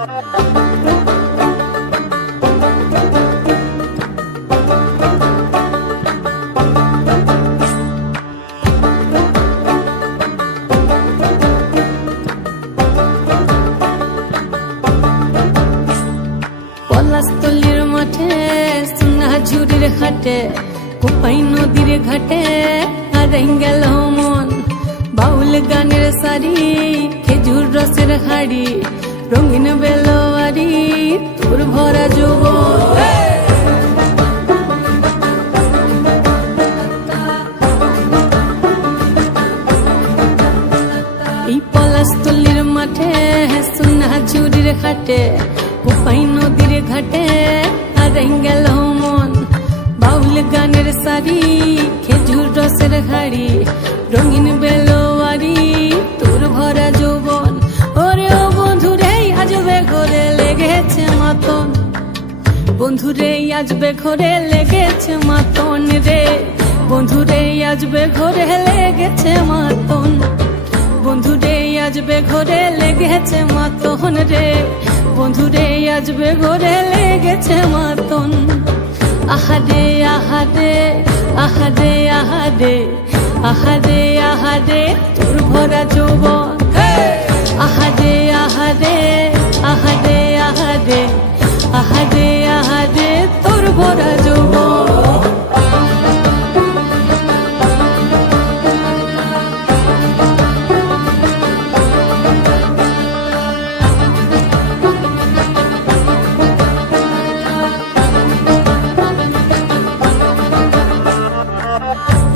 পলাশতলির মাঠে সোনা ঝুড়ির ঘাটে কোপাই নদীর ঘাটে হারাই গেল মন বাউল গানের শাড়ি খেজুর রসের হাড়ি রঙিন বেলোয়ারি তোর ভরা যৌবন এই পলাশতলির মাঠে সোনা ঝুড়ির ঘাটে কোপাই নদীর ঘাটে হারাই গেল মন বাউল গানের শাড়ি খেজুর রসের হাড়ি রঙিন বেলোয়ারি তোর ভরা যৌবন ওরে ও বন্ধুরে আজবে ঘরে লেগেছে মাতন বন্ধুরে আজবে ঘরে লেগেছে মাতন রে বন্ধুরে আজবে ঘরে লেগেছে মাতন বন্ধুরে আজবে ঘরে লেগেছে মাতন রে বন্ধুরে আজবে ঘরে লেগেছে মাতন আহারে আহারে আহারে আহারে আহারে আহারে তোর ভরা যৌবন আহারে আহারে আহারে আহারে আহারে আহারে তোর ভরা যৌবন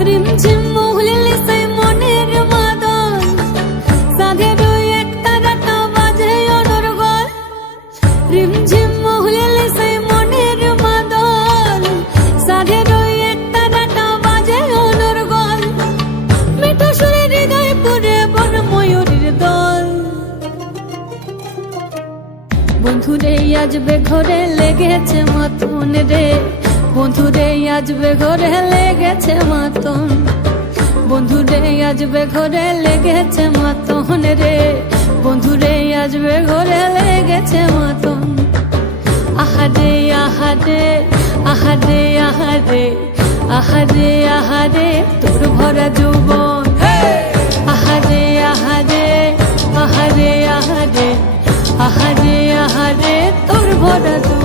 রিমঝিম মহুলিলে সেই মনের মাদন সাধের এক তারাটা বাজে অনর্গল রিমঝিম মহুলিলে সেই মনের মাদন সাধের এক তারাটা বাজে অনর্গল মিঠু সুরে হৃদয় পুরে বন ময়ূরীর দল বন্ধুরে আজবে ঘরে লেগেছে মাতন রে বন্ধুরে আজবে ঘরে লেগেছে মাতন বন্ধুরে আজবে ঘরে লেগেছে মাতন রে বন্ধুরে আজবে ঘরে লেগেছে মাতন আহারে আহারে আহারে আহারে আহারে আহারে তোর ভরা যৌবন আহারে আহারে আহারে আহারে আহারে আহারে তোর ভরা যৌবন